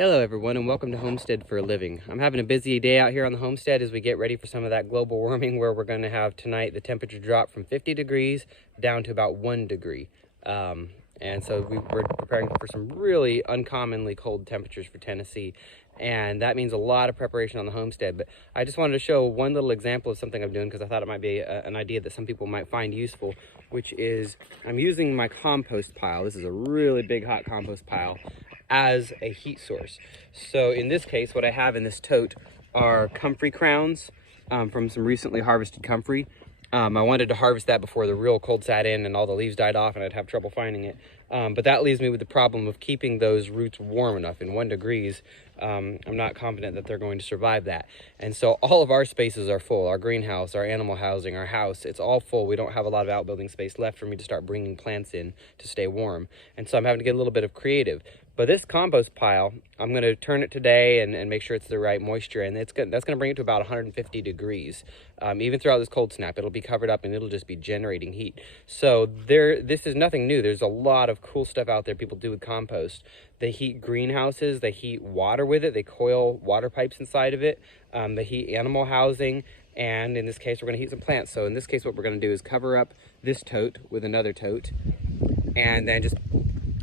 Hello everyone and welcome to Homestead for a Living. I'm having a busy day out here on the homestead as we get ready for some of that global warming where we're going to have tonight the temperature drop from 50 degrees down to about 1 degree. And so we're preparing for some really uncommonly cold temperatures for Tennessee. And that means a lot of preparation on the homestead. But I just wanted to show one little example of something I'm doing because I thought it might be an idea that some people might find useful, which is I'm using my compost pile. This is a really big hot compost pile as a heat source. So in this case, what I have in this tote are comfrey crowns from some recently harvested comfrey. I wanted to harvest that before the real cold sat in and all the leaves died off and I'd have trouble finding it. But that leaves me with the problem of keeping those roots warm enough. In 1 degrees, I'm not confident that they're going to survive that. And so all of our spaces are full. Our greenhouse, our animal housing, our house, it's all full. We don't have a lot of outbuilding space left for me to start bringing plants in to stay warm. And so I'm having to get a little bit of creative. But this compost pile, I'm going to turn it today and make sure it's the right moisture, and that's going to bring it to about 150 degrees. Even throughout this cold snap, it'll be covered up and it'll just be generating heat. So this is nothing new. There's a lot of cool stuff out there people do with compost. They heat greenhouses, they heat water with it, they coil water pipes inside of it, they heat animal housing, and in this case, we're going to heat some plants. So in this case, what we're going to do is cover up this tote with another tote, and then just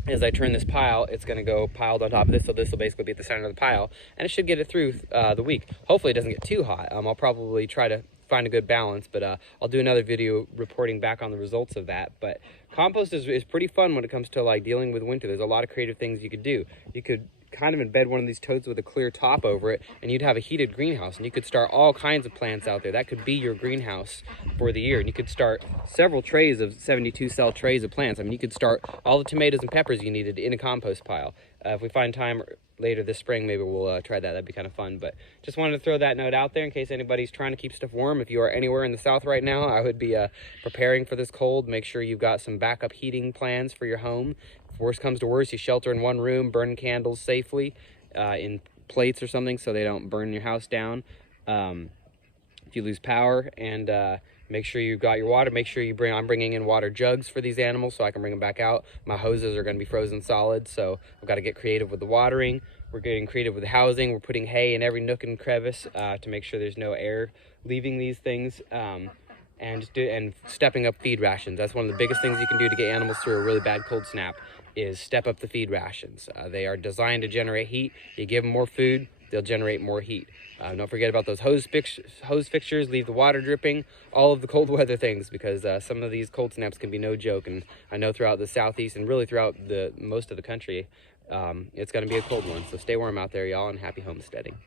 as I turn this pile, it's going to go piled on top of this, so this will basically be at the center of the pile, and it should get it through the week. Hopefully it doesn't get too hot. I'll probably try to find a good balance, but I'll do another video reporting back on the results of that. But compost is pretty fun when it comes to like dealing with winter. There's a lot of creative things you could do. You could kind of embed one of these totes with a clear top over it, and you'd have a heated greenhouse, and you could start all kinds of plants out there. That could be your greenhouse for the year, and you could start several trays of 72 cell trays of plants. I mean, you could start all the tomatoes and peppers you needed in a compost pile. If we find time later this spring, maybe we'll try that. That'd be kind of fun. But just wanted to throw that note out there in case anybody's trying to keep stuff warm. If you are anywhere in the South right now, I would be preparing for this cold. Make sure you've got some backup heating plans for your home. If worst comes to worst, you shelter in one room, burn candles safely in plates or something so they don't burn your house down if you lose power. And make sure you got your water. Make sure you I'm bringing in water jugs for these animals so I can bring them back out. My hoses are going to be frozen solid, so I've got to get creative with the watering. We're getting creative with the housing. We're putting hay in every nook and crevice to make sure there's no air leaving these things. And stepping up feed rations. That's one of the biggest things you can do to get animals through a really bad cold snap is step up the feed rations. They are designed to generate heat. You give them more food, they'll generate more heat. Don't forget about those hose fixtures, leave the water dripping, all of the cold weather things, because some of these cold snaps can be no joke. And I know throughout the Southeast and really throughout most of the country, it's going to be a cold one. So stay warm out there, y'all, and happy homesteading.